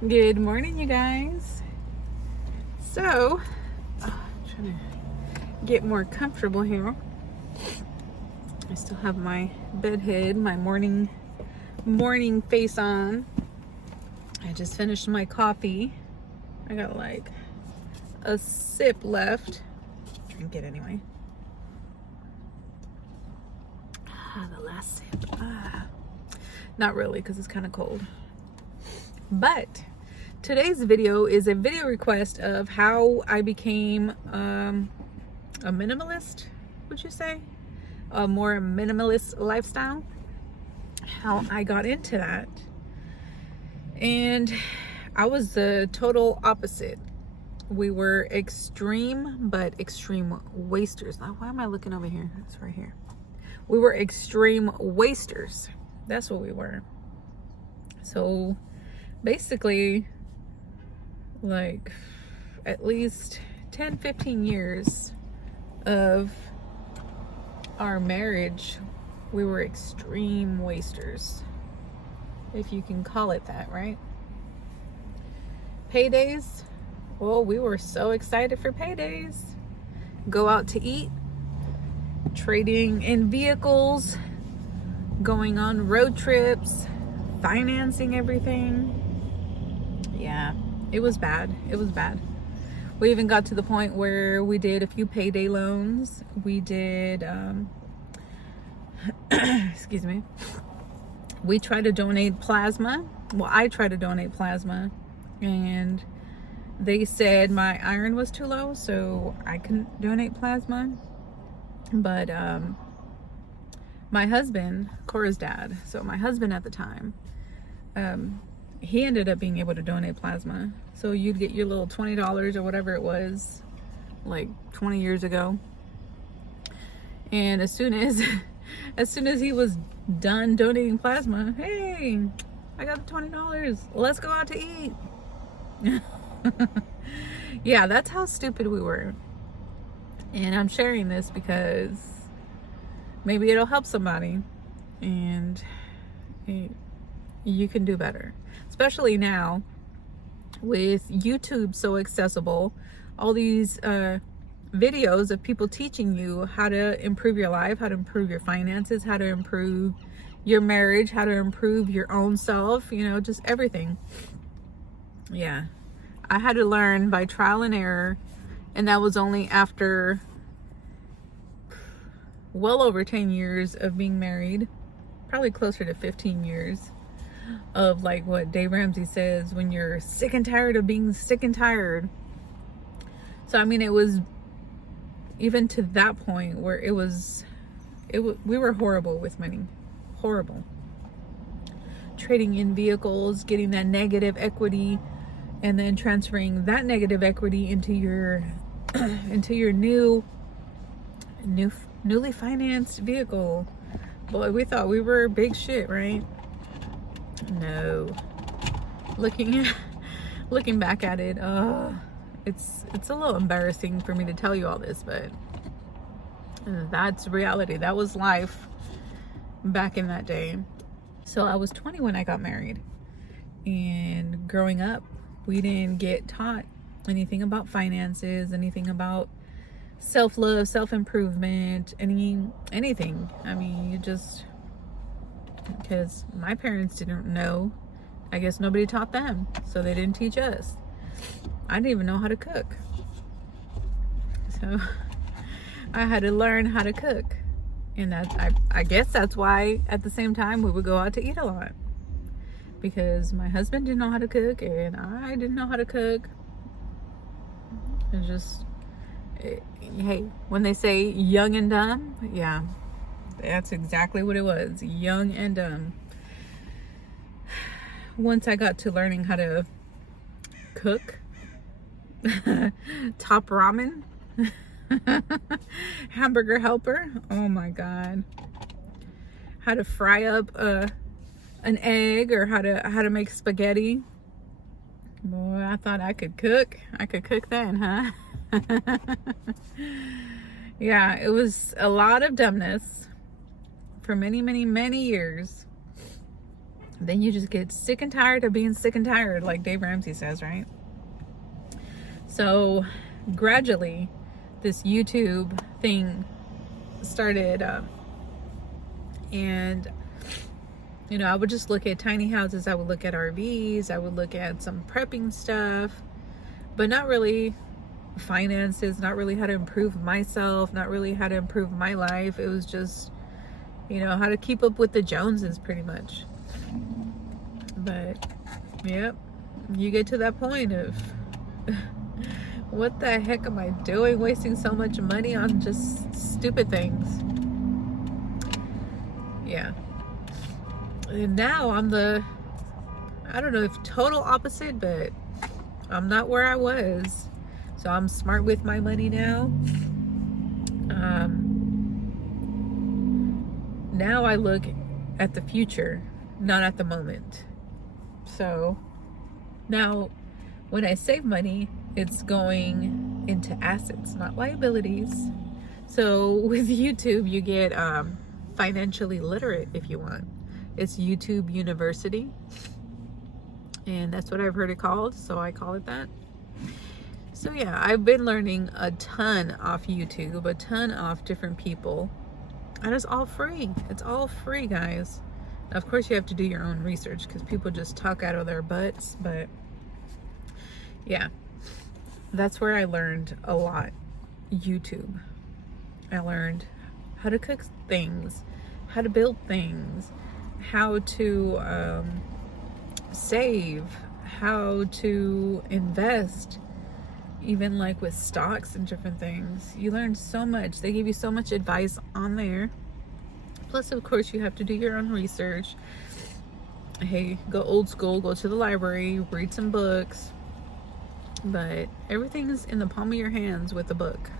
Good morning, you guys. So, trying to get more comfortable here. I still have my bed head, my morning face on. I just finished my coffee. I got like a sip left. Drink it anyway. The last sip. Not really, because it's kind of cold. But today's video is a video request of how I became a minimalist, would you say? A more minimalist lifestyle. How I got into that. And I was the total opposite. We were extreme, but extreme wasters. Now, why am I looking over here? It's right here. We were extreme wasters. That's what we were. So basically, like at least 10-15 years of our marriage, we were extreme wasters, if you can call it that, right? Paydays, well, we were so excited for paydays. Go out to eat, trading in vehicles, going on road trips, financing everything. Yeah, it was bad. It was bad. We even got to the point where we did a few payday loans. We did, excuse me. We tried to donate plasma. Well, I tried to donate plasma, and they said my iron was too low, so I couldn't donate plasma. But my husband, Cora's dad, so my husband at the time, he ended up being able to donate plasma. So you'd get your little $20 or whatever it was, like 20 years ago. And as soon as he was done donating plasma, hey, I got the $20. Let's go out to eat. Yeah, that's how stupid we were. And I'm sharing this because maybe it'll help somebody, and you can do better. Especially now with YouTube so accessible, all these videos of people teaching you how to improve your life, how to improve your finances, how to improve your marriage, how to improve your own self, just everything. Yeah, I had to learn by trial and error, and that was only after well over 10 years of being married, probably closer to 15 years of, like what Dave Ramsey says, when you're sick and tired of being sick and tired. So I mean, it was even to that point where we were horrible with money. Horrible. Trading in vehicles, getting that negative equity, and then transferring that negative equity into your newly financed vehicle. Boy, we thought we were big shit, right? No. Looking back at it, it's a little embarrassing for me to tell you all this, but that's reality. That was life back in that day. So I was 20 when I got married, and growing up, we didn't get taught anything about finances, anything about self-love, self-improvement, anything. I mean, because my parents didn't know. I guess nobody taught them, so they didn't teach us. I didn't even know how to cook. So I had to learn how to cook. And I guess that's why at the same time we would go out to eat a lot. Because my husband didn't know how to cook, and I didn't know how to cook. Hey, when they say young and dumb, yeah, that's exactly what it was. Young and dumb. Once I got to learning how to cook, top ramen, hamburger helper, oh my God. How to fry up an egg, or how to make spaghetti. Boy, I thought I could cook. I could cook then, huh? Yeah, it was a lot of dumbness for many, many, many years. then you just get sick and tired of being sick and tired, like Dave Ramsey says, right? So gradually this YouTube thing started, and you know, I would just look at tiny houses, I would look at RVs, I would look at some prepping stuff, but not really finances, not really how to improve myself, not really how to improve my life. It was just, you know, how to keep up with the Joneses pretty much. But yep, you get to that point of what the heck am I doing, wasting so much money on just stupid things. Yeah. And now I'm the, I don't know if total opposite, but I'm not where I was. So I'm smart with my money now. Now I look at the future, not at the moment. So now when I save money, it's going into assets, not liabilities. So with YouTube, you get financially literate if you want. It's YouTube University, and that's what I've heard it called, so I call it that. So yeah, I've been learning a ton off YouTube, a ton off different people, and it's all free. It's all free, guys. Now, of course, you have to do your own research because people just talk out of their butts, but yeah, that's where I learned a lot. YouTube. I learned how to cook things, how to build things, how to save, how to invest, even like with stocks and different things. You learn so much. They give you so much advice on there. Plus, of course, you have to do your own research. Hey, go old school, go to the library, read some books. But everything's in the palm of your hands with a book.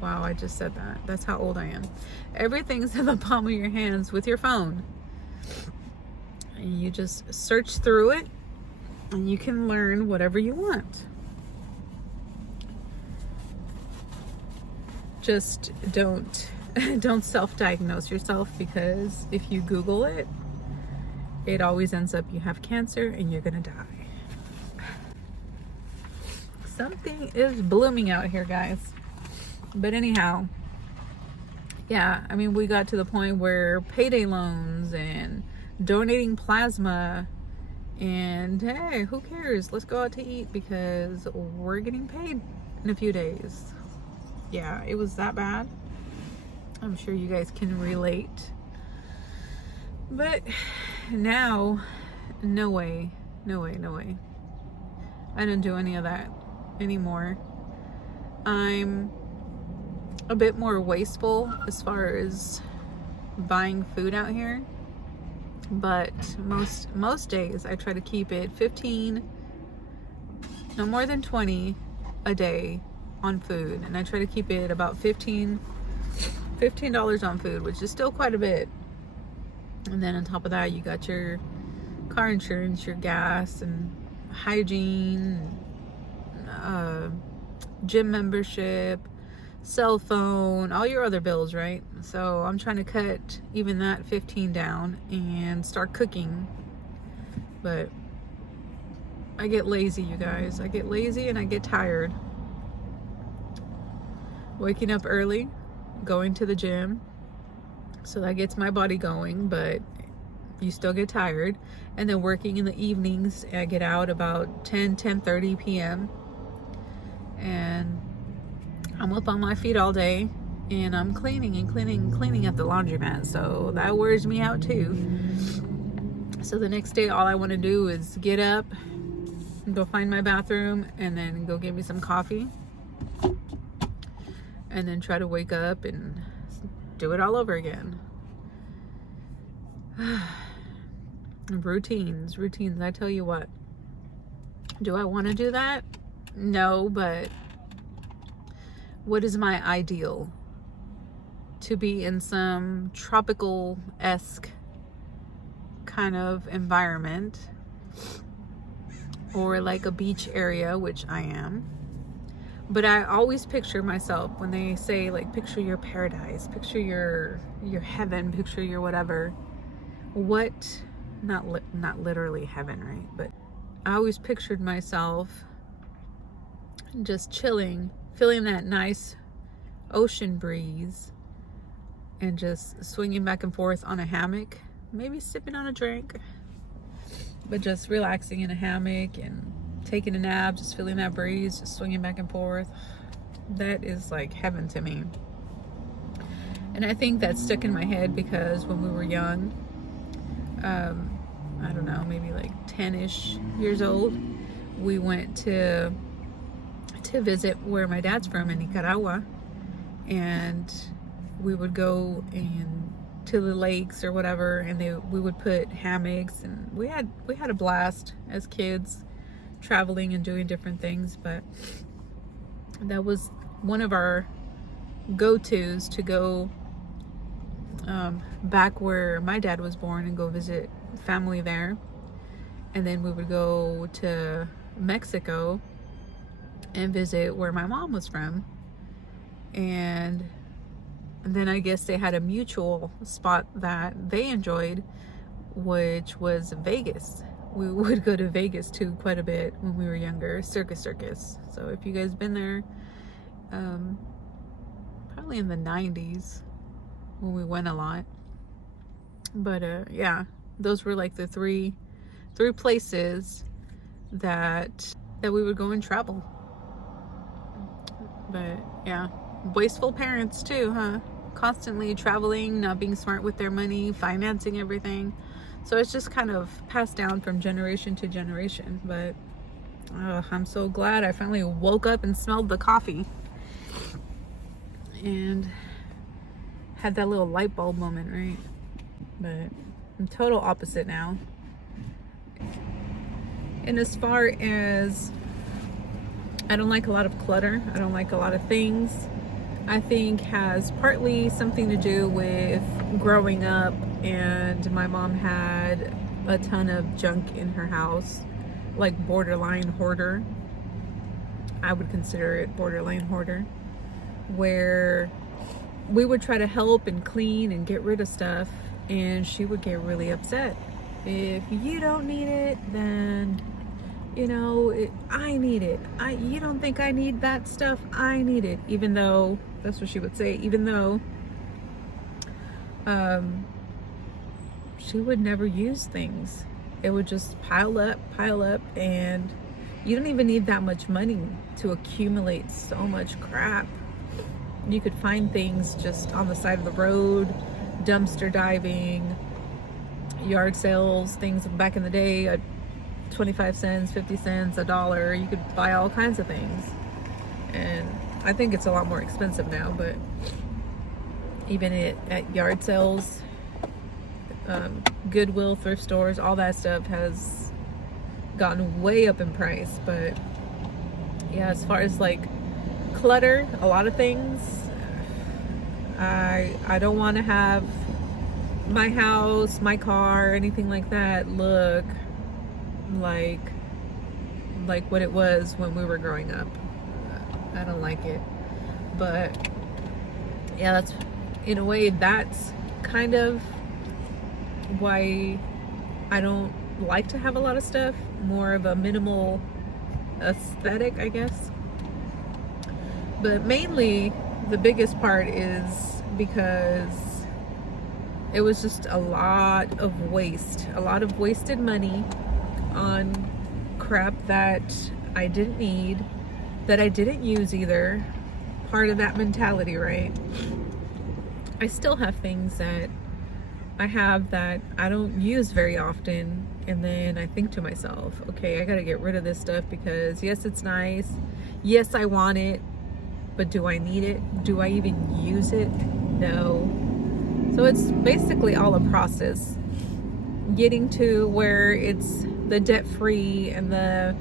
Wow, I just said that. That's how old I am. Everything's in the palm of your hands with your phone. And you just search through it and you can learn whatever you want. Just don't self-diagnose yourself, because if you Google it, it always ends up you have cancer and you're gonna die. Something is blooming out here, guys. But anyhow, yeah, I mean, we got to the point where payday loans and donating plasma, and hey, who cares? Let's go out to eat because we're getting paid in a few days. Yeah, it was that bad. I'm sure you guys can relate. But now, no way. I don't do any of that anymore. I'm a bit more wasteful as far as buying food out here, but most days I try to keep it 15, no more than 20 a day on food, and I try to keep it about $15 on food, which is still quite a bit. And then on top of that, you got your car insurance, your gas, and hygiene, gym membership, cell phone, all your other bills, right? So I'm trying to cut even that 15 down and start cooking. But I get lazy, you guys. I get lazy and I get tired. Waking up early, going to the gym, so that gets my body going, but you still get tired. And then working in the evenings, I get out about 10:30 p.m. and I'm up on my feet all day, and I'm cleaning at the laundromat, so that wears me out too. So the next day, all I want to do is get up, go find my bathroom, and then go get me some coffee, and then try to wake up and do it all over again. Routines, I tell you what. Do I want to do that? No, but what is my ideal? To be in some tropical-esque kind of environment, or like a beach area, which I am. But I always picture myself, when they say like picture your paradise, picture your heaven, picture your whatever, what not literally heaven, right? But I always pictured myself just chilling, feeling that nice ocean breeze, and just swinging back and forth on a hammock, maybe sipping on a drink, but just relaxing in a hammock and taking a nap, just feeling that breeze, just swinging back and forth. That is like heaven to me. And I think that stuck in my head because when we were young, I don't know, maybe like 10-ish years old, we went to visit where my dad's from in Nicaragua, and we would go to the lakes or whatever, and we would put hammocks, and we had a blast as kids traveling and doing different things. But that was one of our go-tos, to go back where my dad was born and go visit family there. And then we would go to Mexico and visit where my mom was from. And then I guess they had a mutual spot that they enjoyed, which was Vegas. We would go to Vegas too quite a bit when we were younger. Circus. So if you guys been there, probably in the 90s when we went a lot. But yeah, those were like the three places that we would go and travel. But yeah, wasteful parents too, huh? Constantly traveling, not being smart with their money, financing everything. So it's just kind of passed down from generation to generation. But I'm so glad I finally woke up and smelled the coffee and had that little light bulb moment, right? But I'm total opposite now. And as far as, I don't like a lot of clutter, I don't like a lot of things, I think has partly something to do with growing up, and my mom had a ton of junk in her house, like borderline hoarder. I would consider it borderline hoarder, where we would try to help and clean and get rid of stuff, and she would get really upset. If you don't need it, then I need it. You don't think I need that stuff? I need it. Even though, that's what she would say, even though she would never use things. It would just pile up, and you don't even need that much money to accumulate so much crap. You could find things just on the side of the road, dumpster diving, yard sales, things back in the day, 25 cents, 50 cents, $1. You could buy all kinds of things. And I think it's a lot more expensive now, but even at yard sales, Goodwill, thrift stores, all that stuff has gotten way up in price. But yeah, as far as like clutter, a lot of things, I don't want to have my house, my car, anything like that look like what it was when we were growing up. I don't like it. But yeah, that's, in a way, that's kind of why I don't like to have a lot of stuff. More of a minimal aesthetic, I guess. But mainly the biggest part is because it was just a lot of wasted money on crap that I didn't need, that I didn't use either. Part of that mentality, right? I still have things that I have that I don't use very often, and then I think to myself, okay, I gotta get rid of this stuff because yes, it's nice, yes, I want it, but do I need it? Do I even use it? No. So it's basically all a process, getting to where it's the debt-free and the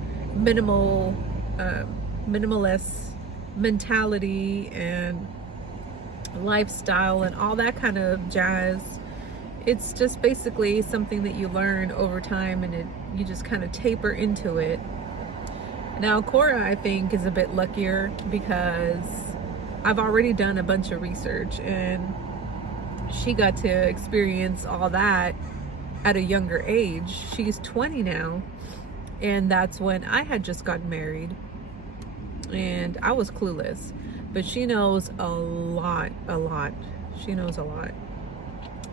minimalist mentality and lifestyle and all that kind of jazz. It's just basically something that you learn over time, and you just kind of taper into it. Now Cora, I think, is a bit luckier because I've already done a bunch of research, and she got to experience all that at a younger age. She's 20 now, and that's when I had just gotten married, and I was clueless. But she knows a lot. She knows a lot.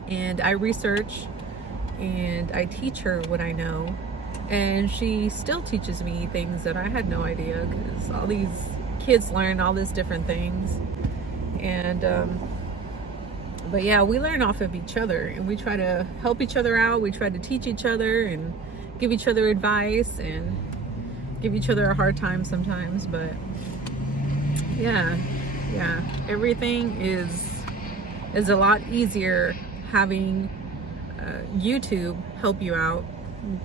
And I research and I teach her what I know. And she still teaches me things that I had no idea, because all these kids learn all these different things. And but yeah, we learn off of each other, and we try to help each other out. We try to teach each other and give each other advice and give each other a hard time sometimes. But yeah, everything is a lot easier having YouTube help you out.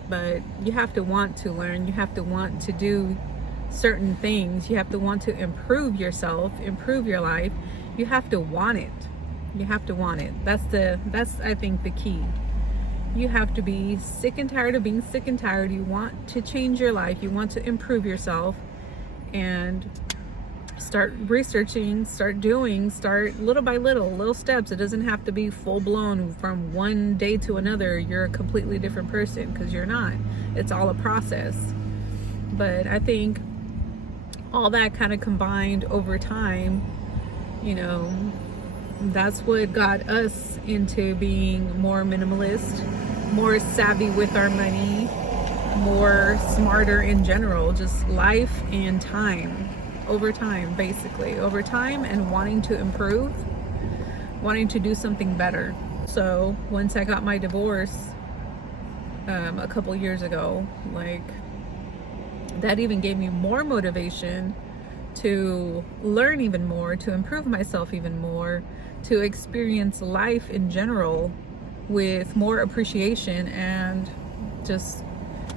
But you have to want to learn. You have to want to do certain things. You have to want to improve yourself, improve your life. You have to want it. You have to want it. That's I think the key. You have to be sick and tired of being sick and tired. You want to change your life. You want to improve yourself, and start researching, start doing, start little by little steps. It doesn't have to be full blown from one day to another. You're a completely different person, because you're not. It's all a process. But I think all that kind of combined over time, you know, that's what got us into being more minimalist, more savvy with our money, more smarter in general, just life and time. Over time, basically. Over time, and wanting to improve, wanting to do something better. So once I got my divorce a couple years ago, like, that even gave me more motivation to learn even more, to improve myself even more, to experience life in general with more appreciation, and just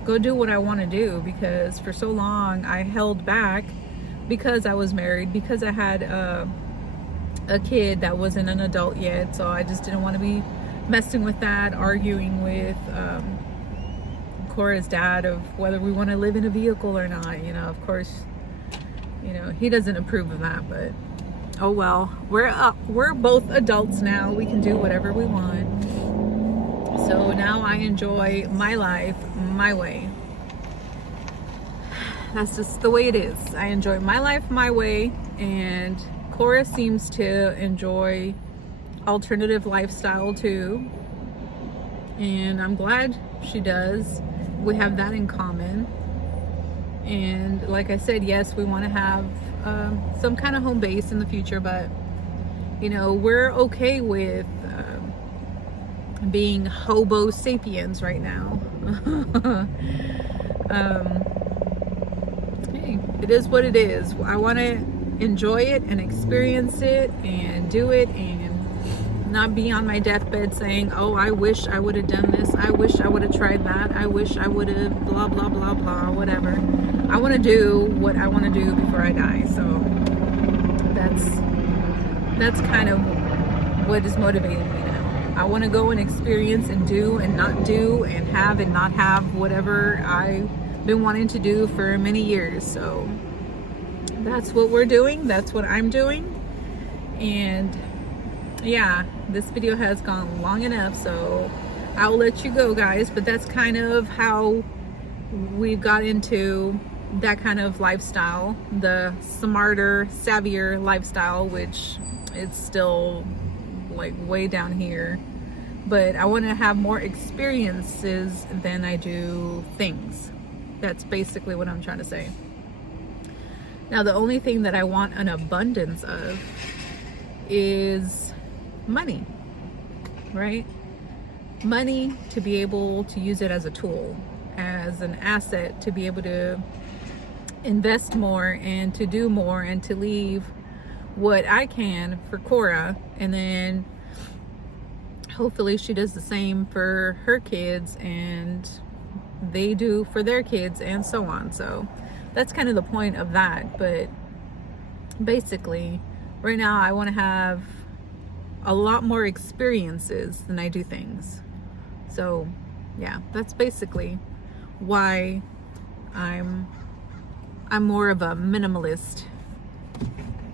go do what I want to do. Because for so long I held back, because I was married, because I had a kid that wasn't an adult yet. So I just didn't want to be messing with that, arguing with Cora's dad of whether we want to live in a vehicle or not. You know, of course, you know, he doesn't approve of that, but oh well. We're both adults now. We can do whatever we want. So now I enjoy my life my way. That's just the way it is. I enjoy my life my way, and Cora seems to enjoy alternative lifestyle too, and I'm glad she does. We have that in common. And like I said, yes, we want to have some kind of home base in the future, but you know, we're okay with being hobo sapiens right now. It is what it is. I want to enjoy it and experience it and do it, and not be on my deathbed saying, oh, I wish I would have done this. I wish I would have tried that. I wish I would have blah, blah, blah, blah, whatever. I want to do what I want to do before I die. So that's kind of what is motivating me now. I want to go and experience and do and not do, and have and not have whatever I've been wanting to do for many years. So that's what we're doing. That's what I'm doing. And yeah, this video has gone long enough, so I'll let you go, guys. But that's kind of how we got into that kind of lifestyle, the smarter, savvier lifestyle, which it's still like way down here. But I want to have more experiences than I do things. That's basically what I'm trying to say. Now, the only thing that I want an abundance of is money, right? Money to be able to use it as a tool, as an asset, to be able to invest more and to do more and to leave what I can for Cora, and then hopefully she does the same for her kids, and they do for their kids, and so on. So that's kind of the point of that. But basically right now I want to have a lot more experiences than I do things. So yeah, that's basically why I'm more of a minimalist,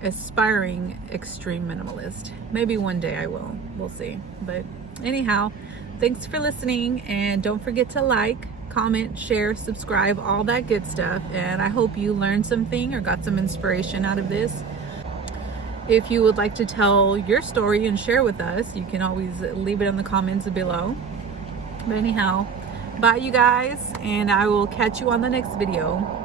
aspiring extreme minimalist. Maybe one day I will, we'll see. But anyhow, thanks for listening, and don't forget to like, comment, share, subscribe, all that good stuff. And I hope you learned something or got some inspiration out of this. If you would like to tell your story and share with us, you can always leave it in the comments below. But anyhow, bye you guys, and I will catch you on the next video.